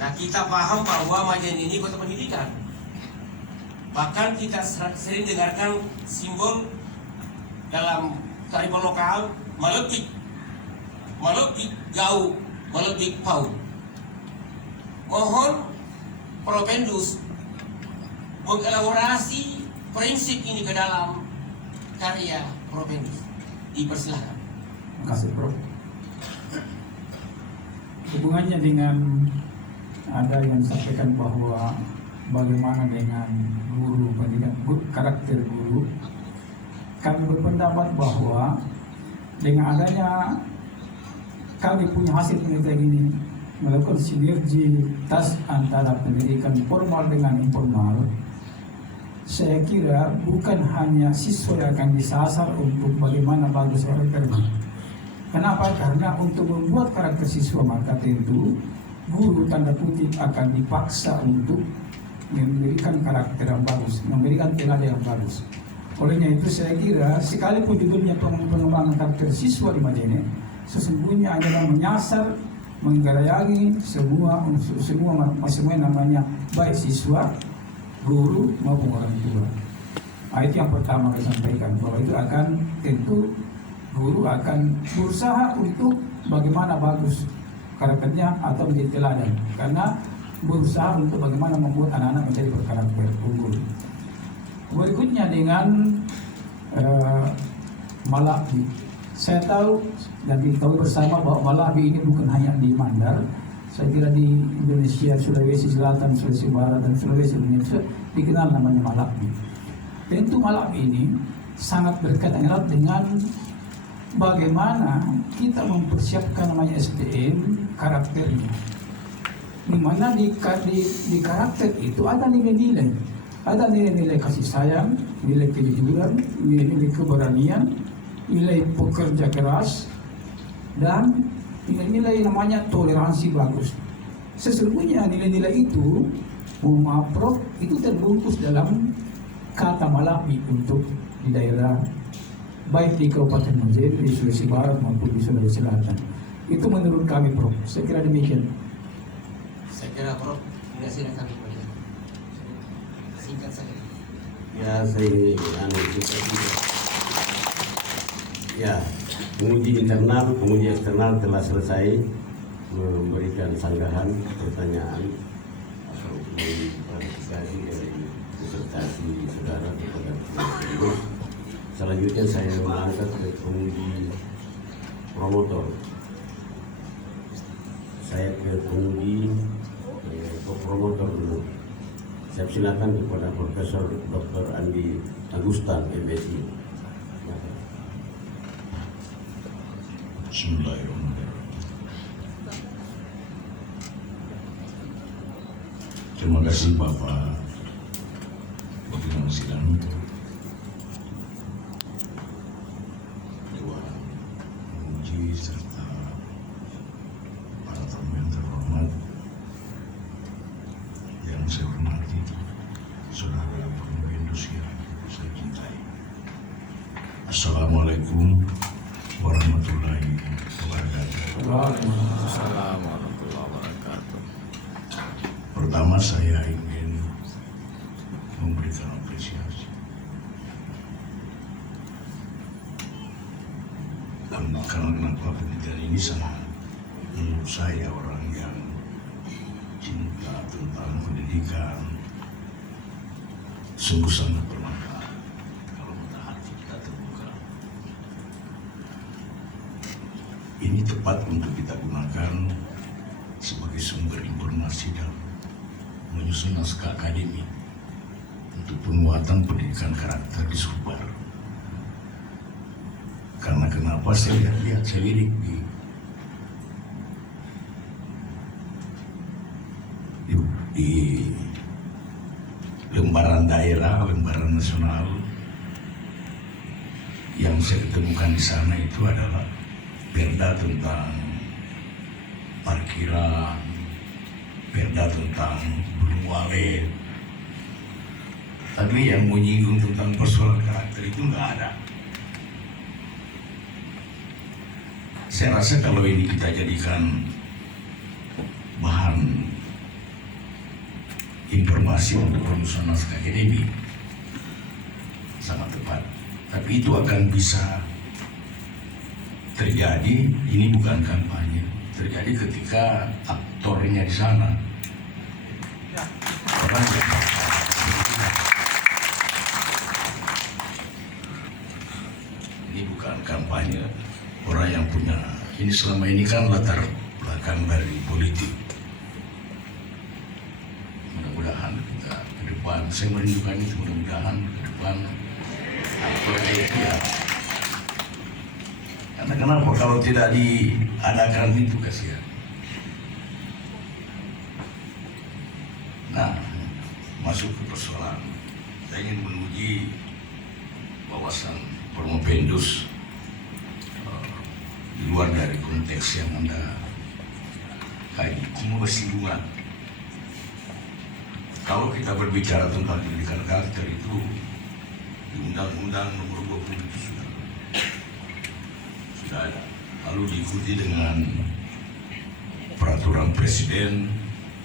Nah, kita paham bahwa Majene ini kota pendidikan. Bahkan kita sering dengarkan simbol dalam kearifan lokal meletik, jauh, meletik pau. Mohon Propendus mengelaborasi prinsip ini ke dalam karya Propendus. Dipersilakan. Terima kasih, Prof. Hubungannya dengan ada yang sampaikan bahwa bagaimana dengan guru pendidikan, karakter guru. Kami berpendapat bahwa dengan adanya kami punya hasil penelitian ini melakukan sinergitas antara pendidikan formal dengan informal, saya kira bukan hanya siswa yang akan disasar untuk bagaimana bagus karakternya. Kenapa? Karena untuk membuat karakter siswa maka tentu guru tanda kutip akan dipaksa untuk memberikan karakter yang bagus, memberikan teladan yang bagus. Olehnya itu saya kira sekalipun judulnya pengembangan karakter siswa di Majene, sesungguhnya adalah menyasar, menggarayangi semua yang namanya baik siswa, guru maupun orang tua. Nah, itu yang pertama saya sampaikan, bahwa itu akan tentu guru akan berusaha untuk bagaimana bagus karakternya atau menjadi teladan, karena berusaha untuk bagaimana membuat anak-anak menjadi berkarakter unggul. Berikutnya dengan Malabi, saya tahu dan kita tahu bersama bahwa Malabi ini bukan hanya di Mandar. Saya kira di Indonesia, Sulawesi Selatan, Sulawesi Barat, dan Sulawesi Indonesia dikenal namanya Malabi. Tentu Malabi ini sangat berkaitan erat dengan bagaimana kita mempersiapkan namanya SDM karakternya. Di mana di karakter itu ada nilai-nilai. Ada nilai-nilai kasih sayang, nilai kejujuran, nilai keberanian, nilai pekerja keras, dan nilai-nilai namanya toleransi bagus. Sesungguhnya nilai-nilai itu, mohon maaf Prof, itu terbungkus dalam kata Malabi untuk di daerah baik di Kabupaten Majene, di Sulawesi Barat maupun di Sulawesi Selatan. Itu menurut kami Prof. Saya kira demikian. Saya kira Prof, tidak silakan kepada singkat saja. Ya, saya ini ya, penguji internal, penguji eksternal telah selesai memberikan sanggahan pertanyaan atau klarifikasi dari disertasi saudara kepada Prof. Selanjutnya saya mengangkat ke penguji promotor. Saya ke penguji promotor dulu. Saya silakan kepada Profesor Dr. Andi Agustan, MSI. Bismillahirrahmanirrahim. Terima kasih Bapak Pimpinan Sidang, Dewan Penguji serta para tamu yang terhormat yang saya hormati, saudara Propendus yang saya cintai. Assalamualaikum warahmatullahi wabarakatuh. Waalaikumsalam warahmatullahi wabarakatuh. Pertama saya ingin memberikan apresiasi karena kenapa pendidikan ini sangat, menurut saya orang yang cinta tentang pendidikan sungguh sangat bermanfaat kalau mata hati kita terbuka. Ini tepat untuk kita gunakan sebagai sumber informasi dan menyusun naskah akademik untuk penguatan pendidikan karakter di Sumbar. Karena kenapa saya lihat saya lirik di lembaran daerah, lembaran nasional yang saya ketemukan di sana itu adalah perda tentang parkiran, perda tentang belum walet. Tapi yang menyinggung tentang persoalan karakter itu nggak ada. Saya rasa kalau ini kita jadikan bahan informasi untuk penyusunan naskah akademik sangat tepat. Tapi itu akan bisa terjadi, ini bukan kampanye, terjadi ketika aktornya di sana orang yang ini bukan kampanye, orang yang punya ini selama ini kan latar belakang dari politik. Mudah-mudahan kita ke depan, saya merindukan itu, mudah-mudahan ke depan aktornya itu ya. Karena kenapa kalau tidak diadakan itu kasihan. Nah, masuk ke persoalan, saya ingin menguji wawasan Promopendus di luar dari konteks yang Anda kaji. Cuma bersinggungan. Kalau kita berbicara tentang pendidikan karakter itu di Undang-Undang Nomor 20 itu sudah ada. Lalu diikuti dengan Peraturan Presiden,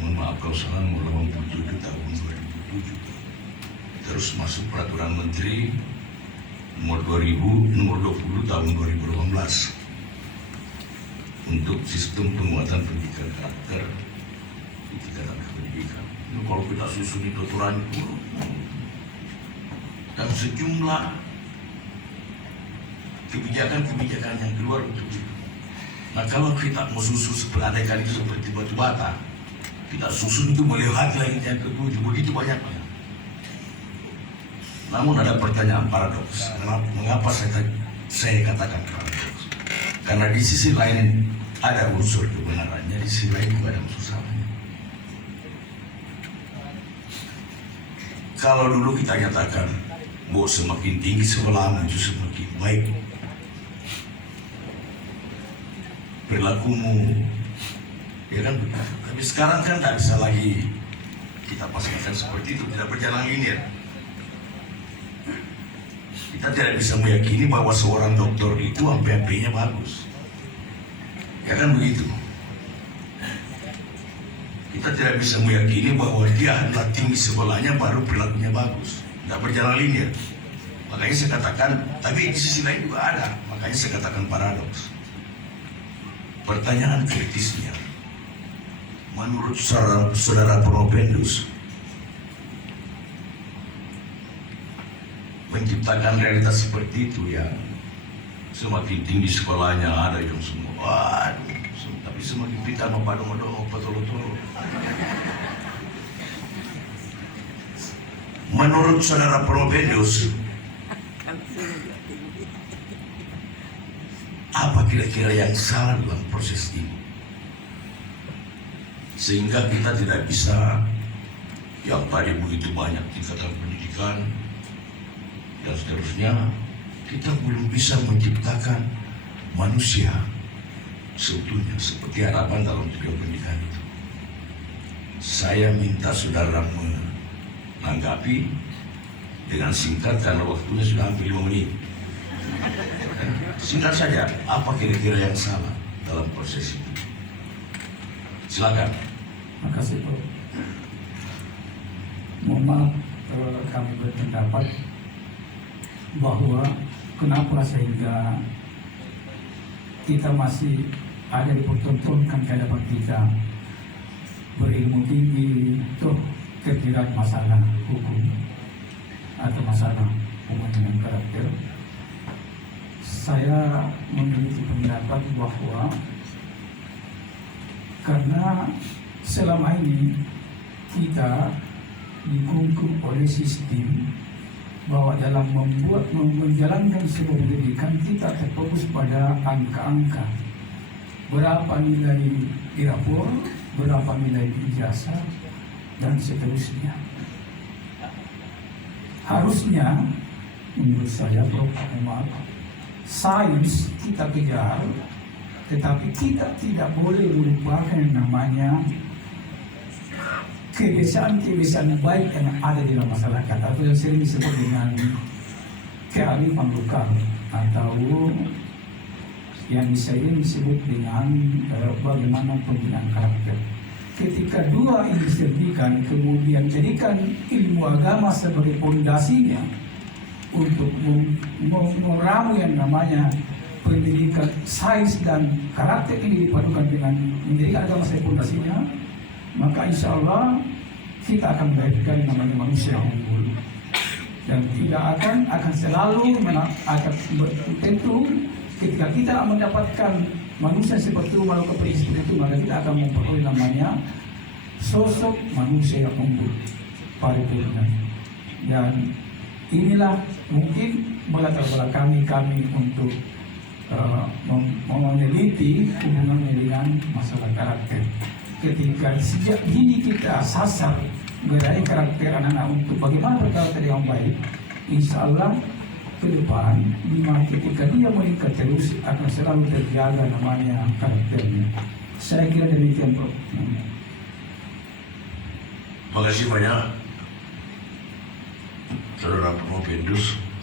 mohon maaf kalau salah, nomor 87 tahun 2007. Terus masuk Peraturan Menteri nomor 20 tahun 2018 untuk sistem penguatan pendidikan karakter di tingkatan pendidikan. Ini kalau kita susun itu aturan itu dan sejumlah kebijakan-kebijakan yang keluar untuk itu. Nah kalau kita mau susun seperti itu seperti batu bata, kita susun itu melihat lagi yang ketujuh, begitu banyaknya. Namun ada pertanyaan paradoks. Mengapa saya katakan paradoks? Karena di sisi lain ada unsur kebenarannya, di sisi lain juga ada unsur salahnya. Kalau dulu kita nyatakan bahwa semakin tinggi sekolahmu itu semakin baik perilakumu, ya kan begitu. Tapi sekarang kan tidak bisa lagi kita pasangkan seperti itu, tidak berjalan linear. Kita tidak bisa meyakini bahwa seorang dokter itu MP-nya bagus. Ya kan begitu. Kita tidak bisa meyakini bahwa dia adalah tinggi sekolahnya baru perilakunya bagus. Tidak berjalan linear. Makanya saya katakan, tapi di sisi lain juga ada. Makanya saya katakan paradoks. Pertanyaan kritisnya, menurut saudara Promopendus, menciptakan realitas seperti itu yang semakin tinggi sekolahnya ada yang semua, waduh, tapi semakin pintar mempadong-padong patolo-tolo. Menurut saudara Promopendus, apa kira-kira yang salah dalam proses ini? Sehingga kita tidak bisa yang tadi begitu banyak tingkatan pendidikan dan seterusnya, kita belum bisa menciptakan manusia seutuhnya seperti harapan dalam tujuan pendidikan itu. Saya minta saudara menanggapi dengan singkat karena waktunya sudah hampir 5 menit. Singkat saja, apa kira-kira yang salah dalam proses itu? Silakan. Terima kasih, Pak. Mohon maaf kami berpendapat bahwa kenapa sehingga kita masih ada dipertontonkan ke hadapan kita berilmu tinggi tuh terjerat masalah hukum atau masalah hubungan karakter. Saya memiliki pendapat bahwa karena selama ini kita dikungkung oleh sistem bahwa dalam menjalankan sebuah pendidikan kita terfokus pada angka-angka, berapa nilai di rapor, berapa nilai di ijazah, dan seterusnya. Harusnya menurut saya, Prof. Umar, sains kita kejar, tetapi kita tidak boleh melupakan yang namanya kebiasaan-kebiasaan baik yang ada di dalam masyarakat atau yang sering disebut dengan kearifan lokal atau yang disebut dengan bagaimana pembinaan karakter. ketika dua ini disertikan, kemudian jadikan ilmu agama sebagai pondasinya untuk meramu yang namanya pendidikan sains dan karakter ini dipadukan dengan menjadikan agama sebagai pondasinya, maka insya Allah kita akan melahirkan namanya manusia yang unggul dan tidak akan selalu akan tentu ketika kita mendapatkan manusia seperti itu melakukan prinsip itu, maka kita akan memperoleh namanya sosok manusia yang unggul paripurna. Dan inilah mungkin melatar belakangi kami untuk meneliti hubungannya dengan masalah karakter. Ketika sejak dini kita sasar gerai karakter anak-anak untuk bagaimana berkarakter yang baik, insya Allah ke depan ketika dia meningkat terus akan selalu terjaga namanya karakternya. Saya kira demikian, Prof. Makasih banyak Saudara Prof.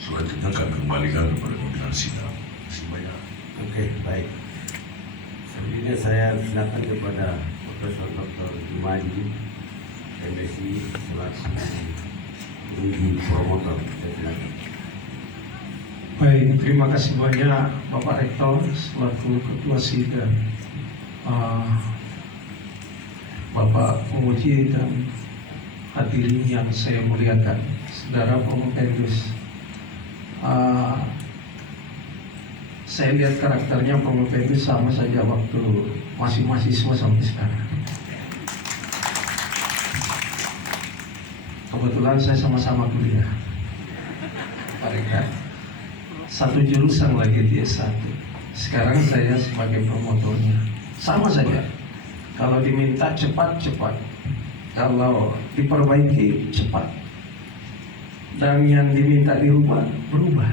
Selanjutnya kami kembalikan kepada pimpinan sidang. Terima kasih banyak. Oke, baik. Selanjutnya saya silakan kepada Profesor Dr. Jumaidi, MSI, selaku penguji promotor. Saya silakan. Baik, terima kasih banyak Bapak Rektor selaku Ketua Sidang, Bapak penguji dan hadirin yang saya muliakan, Saudara Promoterius. Saya lihat karakternya Promoterius sama saja waktu masih mahasiswa sampai sekarang. Kebetulan saya sama-sama kuliah, Pak Rektor. Satu jurusan lagi dia satu. Sekarang saya sebagai promotornya. Sama saja. Kalau diminta cepat. Kalau diperbaiki cepat. Dan yang diminta dirubah, berubah.